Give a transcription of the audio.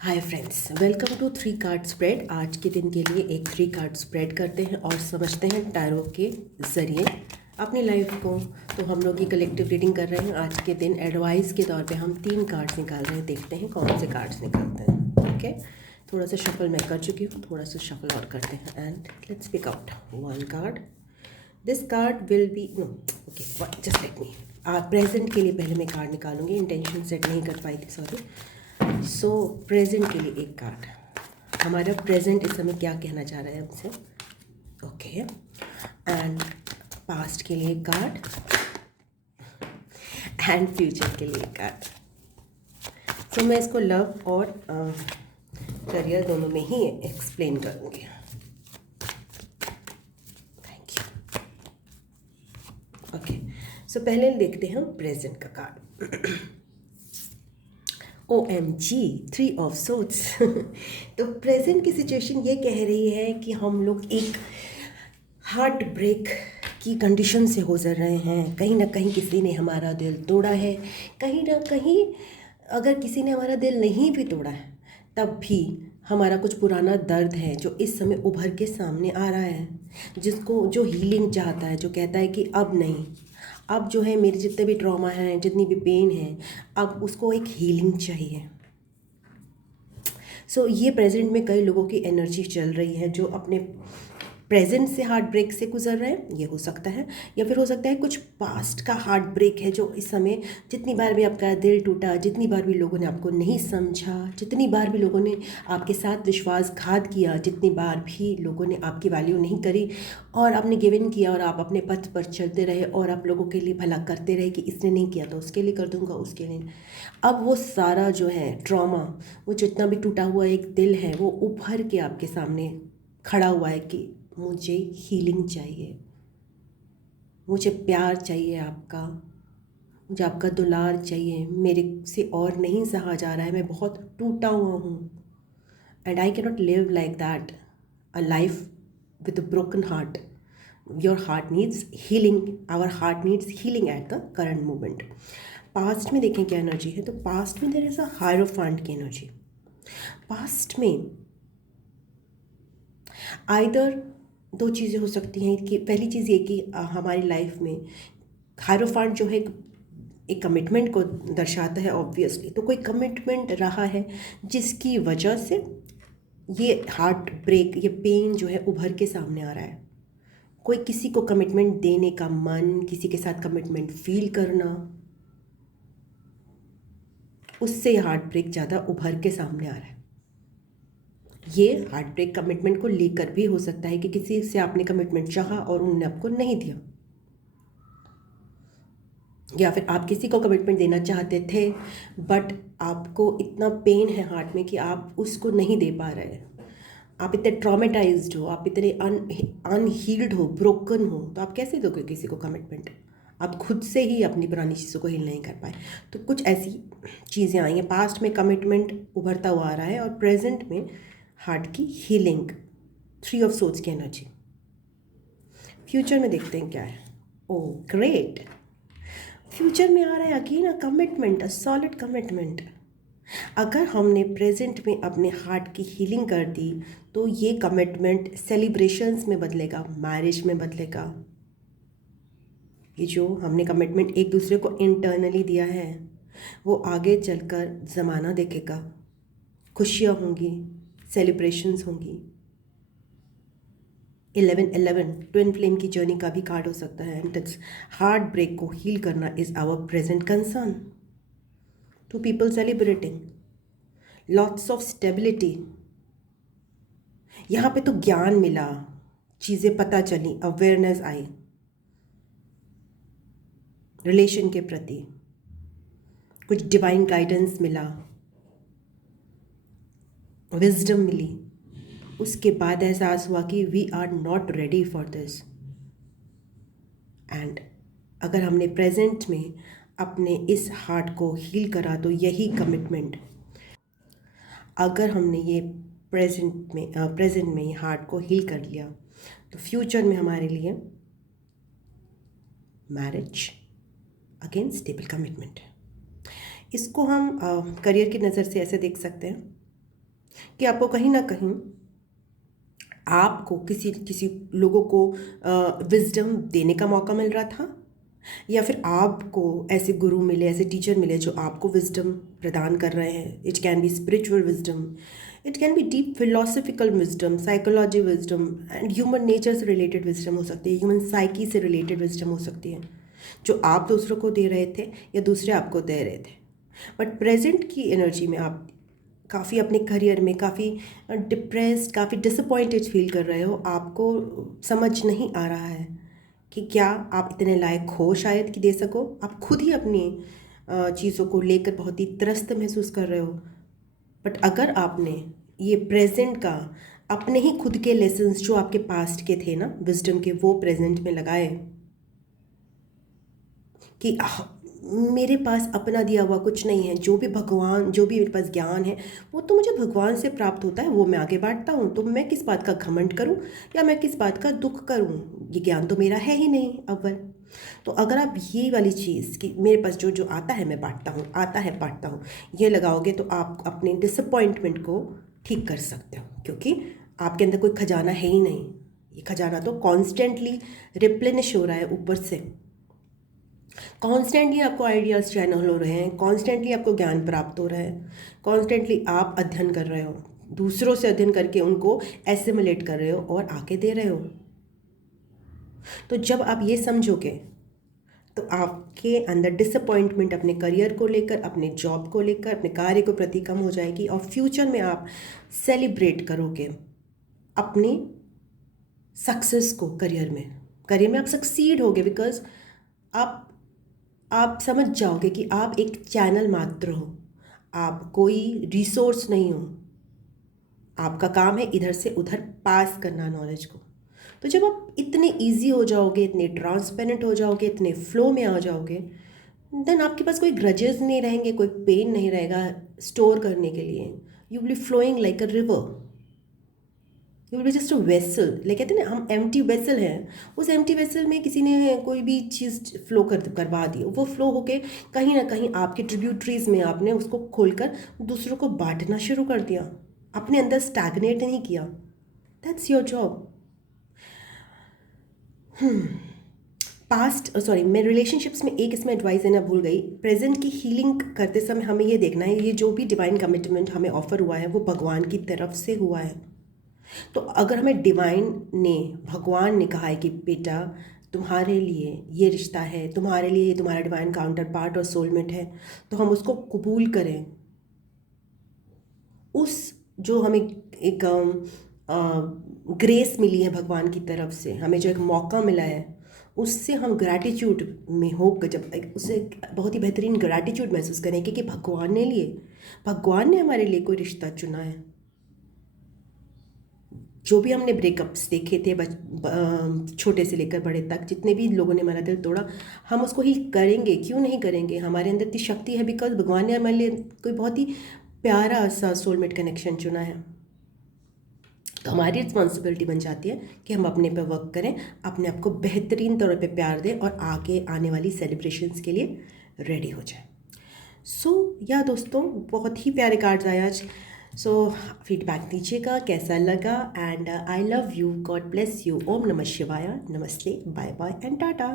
Hi friends, welcome to three card spread. आज के दिन के लिए एक थ्री कार्ड स्प्रेड करते हैं और समझते हैं टैरो के ज़रिए अपनी लाइफ को। तो हम लोग ये कलेक्टिव रीडिंग कर रहे हैं। आज के दिन एडवाइस के तौर पे हम 3 कार्ड्स निकाल रहे हैं। देखते हैं कौन से कार्ड्स निकलते हैं। ओके, थोड़ा सा शफल मैं कर चुकी हूँ, थोड़ा सा शफल और करते हैं and let's pick out one card. This card will be no okay, just let me present के लिए पहले मैं कार्ड निकालूंगी। इंटेंशन सेट नहीं कर पाई थी, सॉरी। सो प्रेजेंट के लिए एक कार्ड, हमारा प्रेजेंट इस समय क्या कहना चाह रहा है हमसे। ओके, एंड पास्ट के लिए एक कार्ड एंड फ्यूचर के लिए एक कार्ड। सो मैं इसको लव और करियर दोनों में ही एक्सप्लेन करूँगी। Thank you. ओके, सो पहले देखते हैं हम प्रेजेंट का कार्ड। OMG, 3 of swords. तो प्रेजेंट की सिचुएशन ये कह रही है कि हम लोग एक हार्ट ब्रेक की कंडीशन से गुजर रहे हैं। कहीं ना कहीं किसी ने हमारा दिल तोड़ा है, कहीं ना कहीं अगर किसी ने हमारा दिल नहीं भी तोड़ा है तब भी हमारा कुछ पुराना दर्द है जो इस समय उभर के सामने आ रहा है, जिसको जो हीलिंग चाहता है, जो कहता है कि अब नहीं, अब जो है मेरे जितने भी ट्रॉमा हैं, जितनी भी पेन है, अब उसको एक हीलिंग चाहिए। सो ये प्रेजेंट में कई लोगों की एनर्जी चल रही है जो अपने प्रेजेंट से हार्ट ब्रेक से गुजर रहे हैं, ये हो सकता है। या फिर हो सकता है कुछ पास्ट का हार्ट ब्रेक है जो इस समय, जितनी बार भी आपका दिल टूटा, जितनी बार भी लोगों ने आपको नहीं समझा, जितनी बार भी लोगों ने आपके साथ विश्वासघात किया, जितनी बार भी लोगों ने आपकी वैल्यू नहीं करी और आपने गिव इन किया और आप अपने पथ पर चलते रहे और आप लोगों के लिए भला करते रहे कि इसने नहीं किया तो उसके लिए कर दूंगा, उसके लिए। अब वो सारा जो है ट्रॉमा, वो जितना भी टूटा हुआ एक दिल है, वो उभर के आपके सामने खड़ा हुआ है कि मुझे हीलिंग चाहिए, मुझे प्यार चाहिए आपका, मुझे आपका दुलार चाहिए, मेरे से और नहीं सहा जा रहा है, मैं बहुत टूटा हुआ हूँ and I cannot live like that a life with a broken heart. Your heart needs healing, our heart needs healing at the current moment. Past में देखें क्या एनर्जी है, तो पास्ट में देयर इज अ हायरोफेंट की energy. Past में either दो चीज़ें हो सकती हैं कि पहली चीज़ ये कि हमारी लाइफ में हायरोफेंट जो है एक कमिटमेंट को दर्शाता है ऑब्वियसली। तो कोई कमिटमेंट रहा है जिसकी वजह से ये हार्ट ब्रेक, ये पेन जो है उभर के सामने आ रहा है। कोई किसी को कमिटमेंट देने का मन, किसी के साथ कमिटमेंट फील करना, उससे हार्ट ब्रेक ज़्यादा उभर के सामने आ रहा है। ये हार्ट ब्रेक कमिटमेंट को लेकर भी हो सकता है कि किसी से आपने कमिटमेंट चाहा और उन्होंने आपको नहीं दिया, या फिर आप किसी को कमिटमेंट देना चाहते थे बट आपको इतना पेन है हार्ट में कि आप उसको नहीं दे पा रहे हैं। आप इतने ट्रॉमेटाइज्ड हो, आप इतने अनहील्ड हो, ब्रोकन हो, तो आप कैसे दोगे किसी को कमिटमेंट। आप खुद से ही अपनी पुरानी चीज़ों को हील नहीं कर पाए। तो कुछ ऐसी चीज़ें आई हैं। पास्ट में कमिटमेंट उभरता हुआ आ रहा है और प्रेजेंट में हार्ट की हीलिंग, 3 ऑफ सोर्ड्स की एनर्जी। फ्यूचर में देखते हैं क्या है। ओह ग्रेट, फ्यूचर में आ रहा है again a commitment, a solid commitment. अगर हमने प्रेजेंट में अपने हार्ट की हीलिंग कर दी तो ये कमिटमेंट सेलिब्रेशंस में बदलेगा, मैरिज में बदलेगा। ये जो हमने कमिटमेंट एक दूसरे को इंटरनली दिया है वो आगे चलकर ज़माना देखेगा, खुशियाँ होंगी, सेलिब्रेशंस होंगी। 1111 ट्विन फ्लेम की जर्नी का भी कार्ड हो सकता है एंड दैट्स हार्ट ब्रेक को हील करना is our present concern. Two people celebrating, lots of stability. यहाँ पे तो ज्ञान मिला, चीज़ें पता चली, अवेयरनेस आई रिलेशन के प्रति, कुछ डिवाइन गाइडेंस मिला, विजडम मिली। उसके बाद एहसास हुआ कि we are not ready for this. And अगर हमने प्रेजेंट में अपने इस हार्ट को हील करा तो यही कमिटमेंट, अगर हमने ये प्रेजेंट में ये हार्ट को हील कर लिया तो फ्यूचर में हमारे लिए मैरिज, अगेन स्टेबल कमिटमेंट। इसको हम करियर की नज़र से ऐसे देख सकते हैं कि आपको कहीं ना कहीं आपको किसी किसी लोगों को विजडम देने का मौका मिल रहा था, या फिर आपको ऐसे गुरु मिले, ऐसे टीचर मिले जो आपको विजडम प्रदान कर रहे हैं। It can be spiritual wisdom, it can be deep philosophical wisdom, psychology wisdom and human nature से रिलेटेड विजडम हो सकती है, ह्यूमन साइकी से रिलेटेड विजडम हो सकती है, जो आप दूसरों को दे रहे थे या दूसरे आपको दे रहे थे। बट प्रेजेंट की एनर्जी में आप काफ़ी अपने करियर में काफ़ी डिप्रेस्ड, काफ़ी डिसअपॉइंटेड फील कर रहे हो। आपको समझ नहीं आ रहा है कि क्या आप इतने लायक हो शायद कि दे सको। आप खुद ही अपनी चीज़ों को लेकर बहुत ही त्रस्त महसूस कर रहे हो। बट अगर आपने ये प्रेजेंट का अपने ही खुद के लेसन्स जो आपके पास्ट के थे ना विजडम के, वो प्रेजेंट में लगाए कि मेरे पास अपना दिया हुआ कुछ नहीं है, जो भी भगवान, जो भी मेरे पास ज्ञान है वो तो मुझे भगवान से प्राप्त होता है, वो मैं आगे बांटता हूँ। तो मैं किस बात का घमंड करूँ या मैं किस बात का दुख करूँ, ये ज्ञान तो मेरा है ही नहीं अव्वल। तो अगर आप ये वाली चीज़ कि मेरे पास जो जो आता है मैं बांटता हूँ, आता है बांटता हूँ, ये लगाओगे तो आप अपने डिसअपॉइंटमेंट को ठीक कर सकते हो, क्योंकि आपके अंदर कोई खजाना है ही नहीं। ये खजाना तो कॉन्स्टेंटली रिप्लेनिश हो रहा है ऊपर से, कॉन्स्टेंटली आपको आइडियाज़ चैनल हो रहे हैं, कॉन्स्टेंटली आपको ज्ञान प्राप्त हो रहा है, कॉन्स्टेंटली आप अध्ययन कर रहे हो, दूसरों से अध्ययन करके उनको एसिमुलेट कर रहे हो और आके दे रहे हो। तो जब आप ये समझोगे तो आपके अंदर डिसअपॉइंटमेंट अपने करियर को लेकर, अपने जॉब को लेकर, अपने कार्य को प्रति कम हो जाएगी, और फ्यूचर में आप सेलिब्रेट करोगे अपनी सक्सेस को। करियर में आप सक्सीड होगे, बिकॉज आप समझ जाओगे कि आप एक चैनल मात्र हो, आप कोई रिसोर्स नहीं हो। आपका काम है इधर से उधर पास करना नॉलेज को। तो जब आप इतने इजी हो जाओगे, इतने ट्रांसपेरेंट हो जाओगे, इतने फ्लो में आ जाओगे, देन आपके पास कोई ग्रजेस नहीं रहेंगे, कोई पेन नहीं रहेगा स्टोर करने के लिए। You will be flowing like a river, you will be just a vessel. Like कहते हैं ना, हम एम्प्टी वेसल हैं, उस एम्प्टी वेसल में किसी ने कोई भी चीज़ फ्लो करवा दी, वो फ्लो होके कहीं ना कहीं आपके ट्रिब्यूटरीज में आपने उसको खोलकर दूसरों को बांटना शुरू कर दिया, अपने अंदर स्टैग्नेट नहीं किया। That's your job. Past, sorry, मैं रिलेशनशिप्स में एक इसमें एडवाइस देना भूल गई। प्रेजेंट की हीलिंग करते समय हमें ये देखना है, ये जो भी डिवाइन कमिटमेंट हमें ऑफर हुआ है वो भगवान की तरफ से हुआ है। तो अगर हमें भगवान ने कहा है कि बेटा तुम्हारे लिए ये रिश्ता है, तुम्हारे लिए ये तुम्हारा डिवाइन काउंटर पार्ट और सोलमेट है, तो हम उसको कबूल करें। उस जो हमें एक ग्रेस मिली है भगवान की तरफ से, हमें जो एक मौका मिला है, उससे हम ग्रैटिट्यूड में होकर जब उससे बहुत ही बेहतरीन ग्रैटिट्यूड महसूस करें कि भगवान ने हमारे लिए कोई रिश्ता चुना है। जो भी हमने ब्रेकअप्स देखे थे, छोटे से लेकर बड़े तक, जितने भी लोगों ने हमारा दिल तोड़ा, हम उसको ही करेंगे। क्यों नहीं करेंगे? हमारे अंदर इतनी शक्ति है, बिकॉज भगवान ने हमारे लिए कोई बहुत ही प्यारा सा सोलमेट कनेक्शन चुना है। तो हमारी रिस्पॉन्सिबिलिटी बन जाती है कि हम अपने पे वर्क करें, अपने आप को बेहतरीन तौर पे प्यार दें और आगे आने वाली सेलिब्रेशंस के लिए रेडी हो जाए। या दोस्तों, बहुत ही प्यारे कार्ड्स आए आज। फीडबैक दीजिएगा कैसा लगा, and I love you, God bless you, ओम नमः शिवाय, नमस्ते, बाय बाय एंड टाटा।